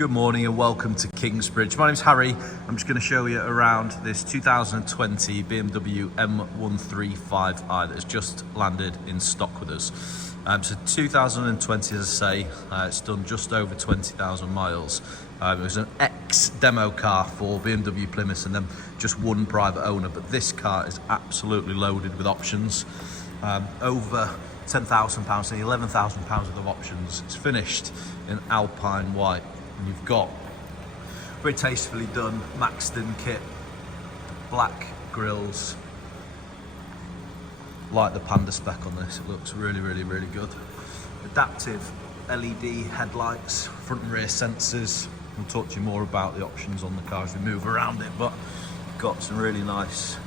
Good morning and welcome to Kingsbridge. My name's Harry. I'm just going to show you around this 2020 BMW M135i that has just landed in stock with us. So 2020, as I say, it's done just over 20,000 miles. It was an ex-demo car for BMW Plymouth and then just one private owner, but this car is absolutely loaded with options. Over £10,000 and £11,000 worth of options. It's finished in Alpine white. And you've got very tastefully done Maxton kit, black grills. Like the Panda spec on this, it looks really good. Adaptive LED headlights, front and rear sensors. We'll talk to you more about the options on the car as we move around it, but got some really nice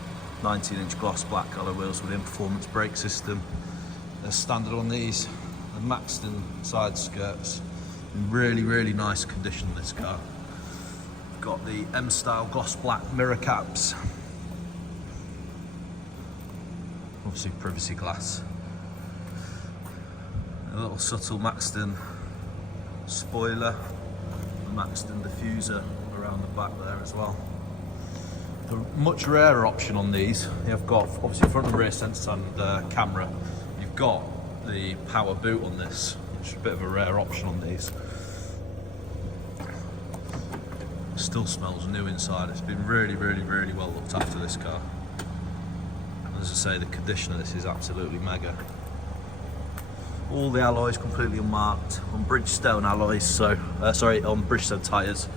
19-inch gloss black alloy wheels with Performance brake system. They're standard on these, the Maxton side skirts. In really nice condition, this car. Got the M-style gloss black mirror caps. Obviously privacy glass. A little subtle Maxton spoiler. A Maxton diffuser around the back there as well. The much rarer option on these, you've got obviously front and rear sensors and camera. You've got the power boot on this, which is a bit of a rare option on these. Still smells new inside. It's been really well looked after, this car. And as I say, the condition of this is absolutely mega. All the alloys completely unmarked on Bridgestone alloys, so on Bridgestone tyres.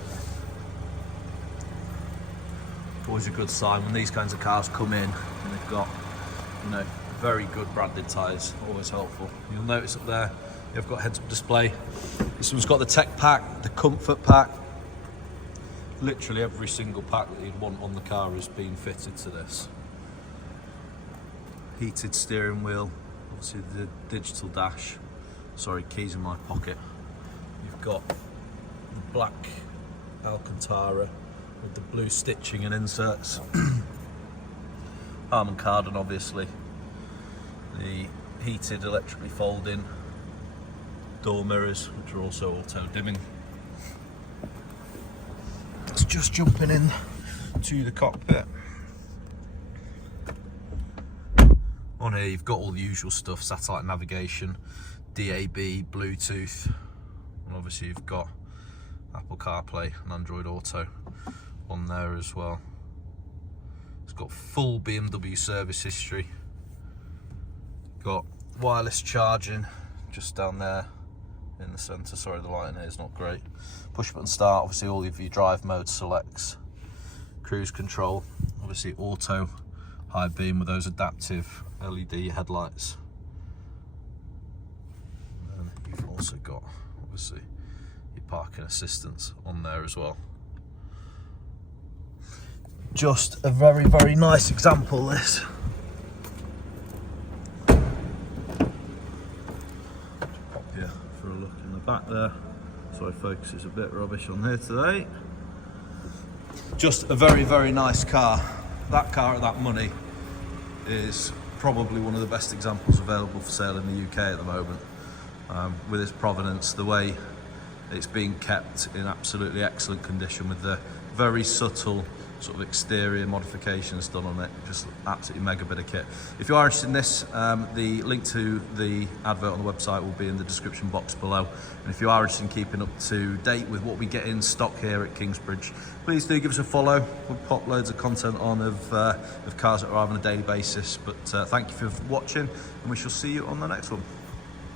Always a good sign when these kinds of cars come in and they've got, you know, very good branded tyres. Always helpful. You'll notice up there you've got heads-up display. This one's got the tech pack, the comfort pack. Literally every single pack that you'd want on the car has been fitted to this. Heated steering wheel, obviously the digital dash. Sorry, keys in my pocket. You've got the black Alcantara with the blue stitching and inserts. Harman Kardon, obviously. The heated electrically folding door mirrors, which are also auto dimming. Just jumping in to the cockpit. On here you've got all the usual stuff, satellite navigation, DAB, Bluetooth, and obviously you've got Apple CarPlay and Android Auto on there as well. It's got full BMW service history. Got wireless charging just down there in the centre. Sorry, the lighting here is not great. Push button start, obviously all of your drive mode selects. Cruise control, obviously auto high beam with those adaptive LED headlights. And you've also got obviously your parking assistance on there as well. Just a very nice example, this. For a look in the back there. Sorry, focus is a bit rubbish on here today. Just a very nice car. That car at that money is probably one of the best examples available for sale in the UK at the moment. With its provenance, the way it's being kept in absolutely excellent condition with the very subtle sort of exterior modifications done on it. Just absolutely mega bit of kit. If you are interested in this, the link to the advert on the website will be in the description box below. And if you are interested in keeping up to date with what we get in stock here at Kingsbridge, please do give us a follow. We'll pop loads of content on of cars that arrive on a daily basis. But thank you for watching, and we shall see you on the next one.